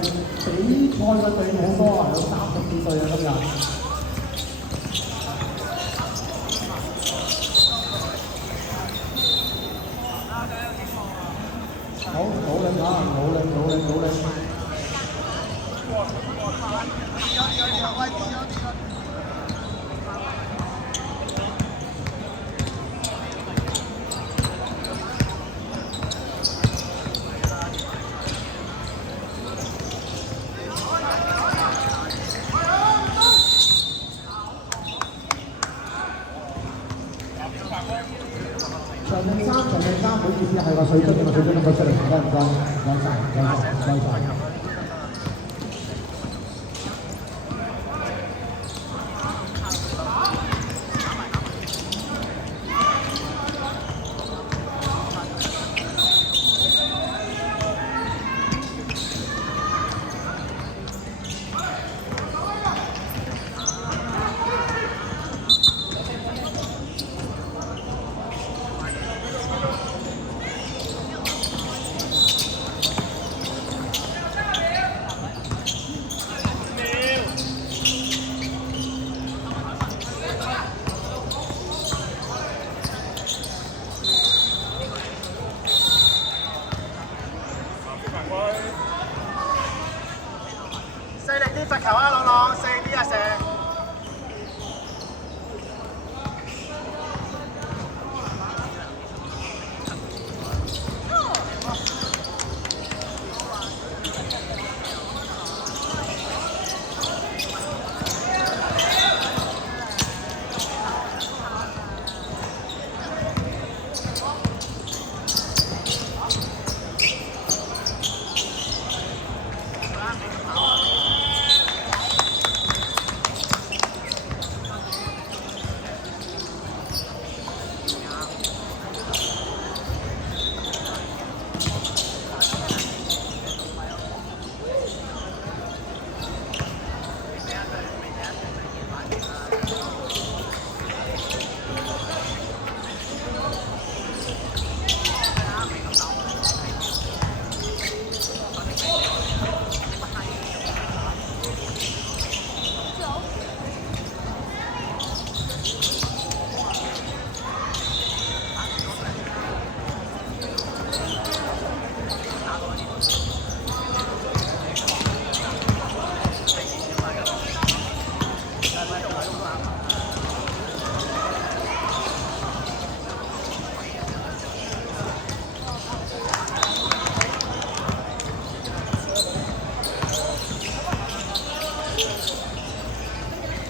比賽嘅隊伍好多啊，有32隊啊今日。好，努力啊！努力，努力，努力。長命衫，唔好意思，係個水樽，個水樽拎佢出嚟，唔該，唔該，唔該曬，唔該曬，唔該曬。犀利啲罰球啊，朗朗，四啲啊，射！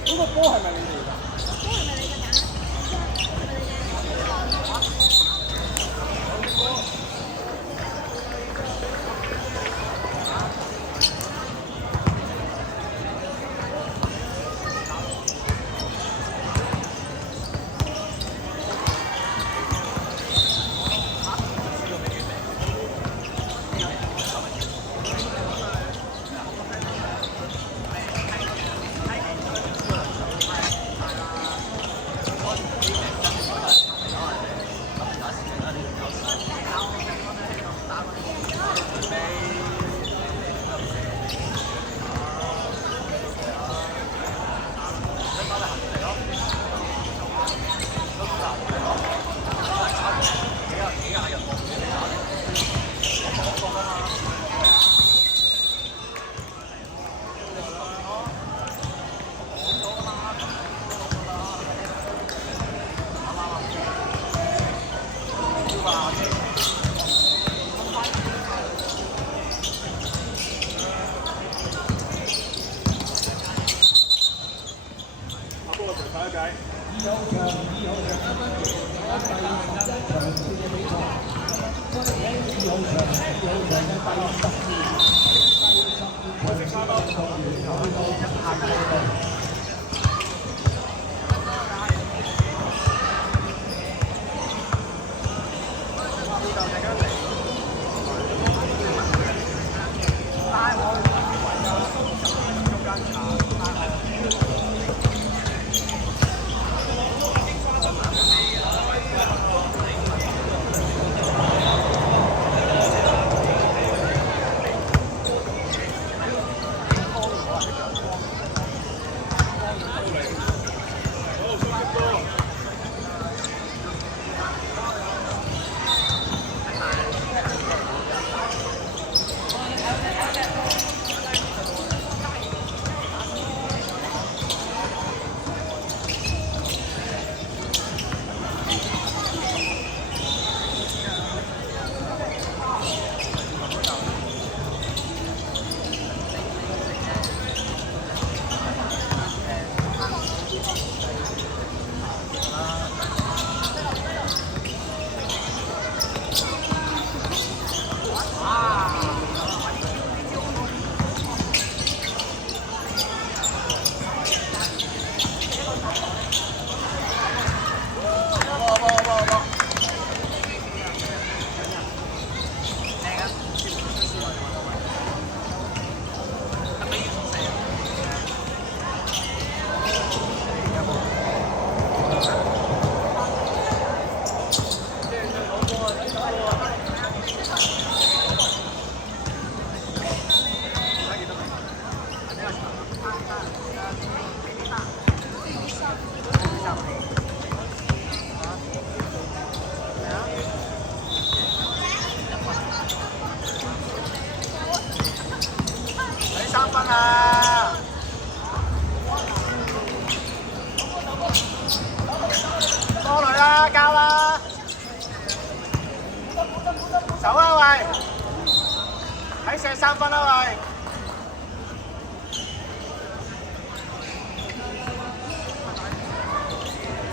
嗰個波係咪你哋㗎？波係咪你嘅㗎？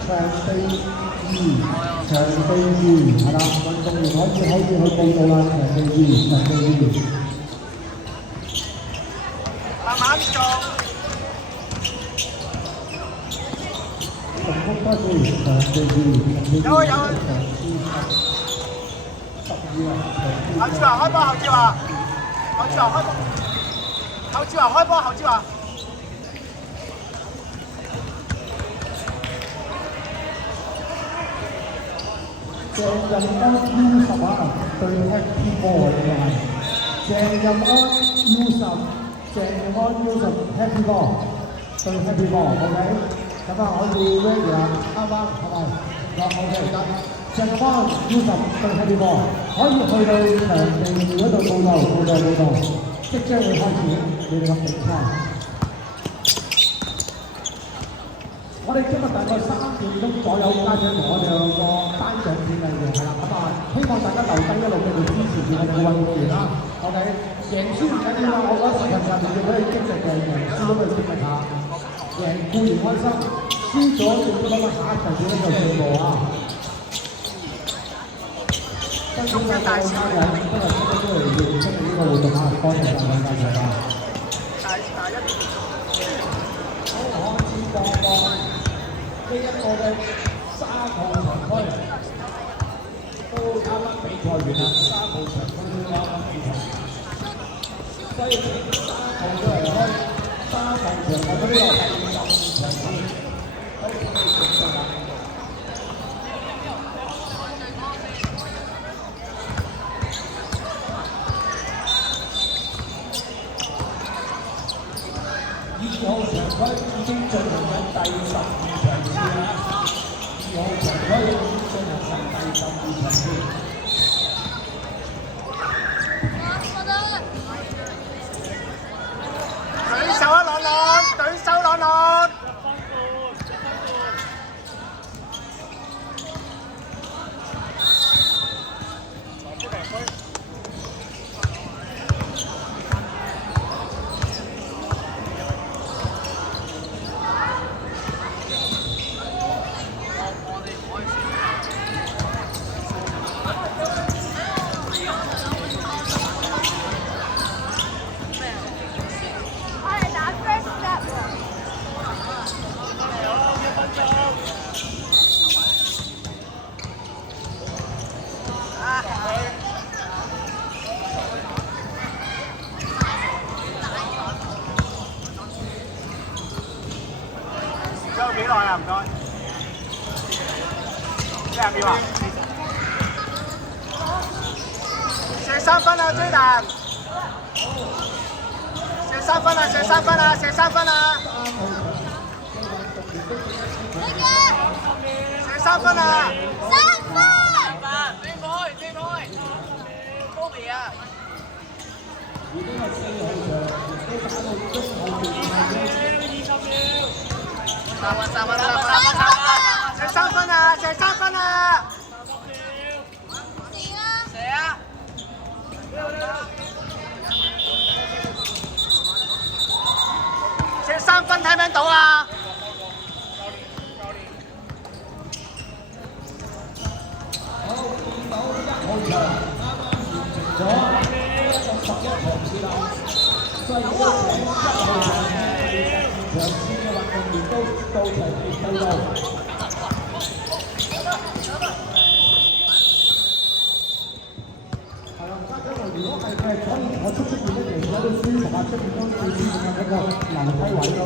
場地2，場地2係啦，運動員可以去報到啦，場地2，場地2。慢慢做。重複多次，場地2，場地2。後志華開波，後志華，後志華開波，後志華開波，後志華。鄭任安 U10啊，對 Happy Ball 嘅係鄭任安 U10，鄭任安 U10 Happy Ball 對 Happy Ball，OK， 咁啊可以 ready 啦，啱啱係咪？OK 得。鄭任安 U10 對 Happy Ball， 可以去到場地嗰度報道，即將會開始你哋嘅比賽。我哋今日大概3點鐘左右加上我哋有個頒獎典禮嘅，係啦，咁啊，希望大家留低一路繼續支持住我哋嘅運動員啦。OK， 贏輸唔緊要啦，我覺得視頻上面仲可以經歷嘅，贏輸都可以經歷下，贏固然開心，輸咗亦都諗下下一場點樣就進步啊！辛苦晒大家嘅，今日出嚟今日呢個活動啊，多謝大家啊！好，可以播放。呢一個嘅沙頭場區都啱啱比賽完啦，沙頭場區都啱啱比賽，所以沙頭都嚟開，沙頭場我都落第12場次，可以繼續啦。2號場區已經進行緊第12場次啦，2號場區已經進行緊第12場次。舉手啊，朗朗！舉手，朗朗！仲有幾耐啊？唔該。40秒啊！射3分啊，追達！射3分啊！射3分啊！射3分啊！射3分啊！3分！你唔開，Kobe 啊！已經係4號場，都打到中後段射3分啊！射3分啊！射啊！射3分睇唔睇到啊？好，見到1號場啱啱完成咗11場次啦，所以邀請1號場第12場次嘅運動員都到場報到。係啦，而家因為如果係可以我出邊咧，其實都舒服啊，出邊都最舒服嘅一個樓梯位咯。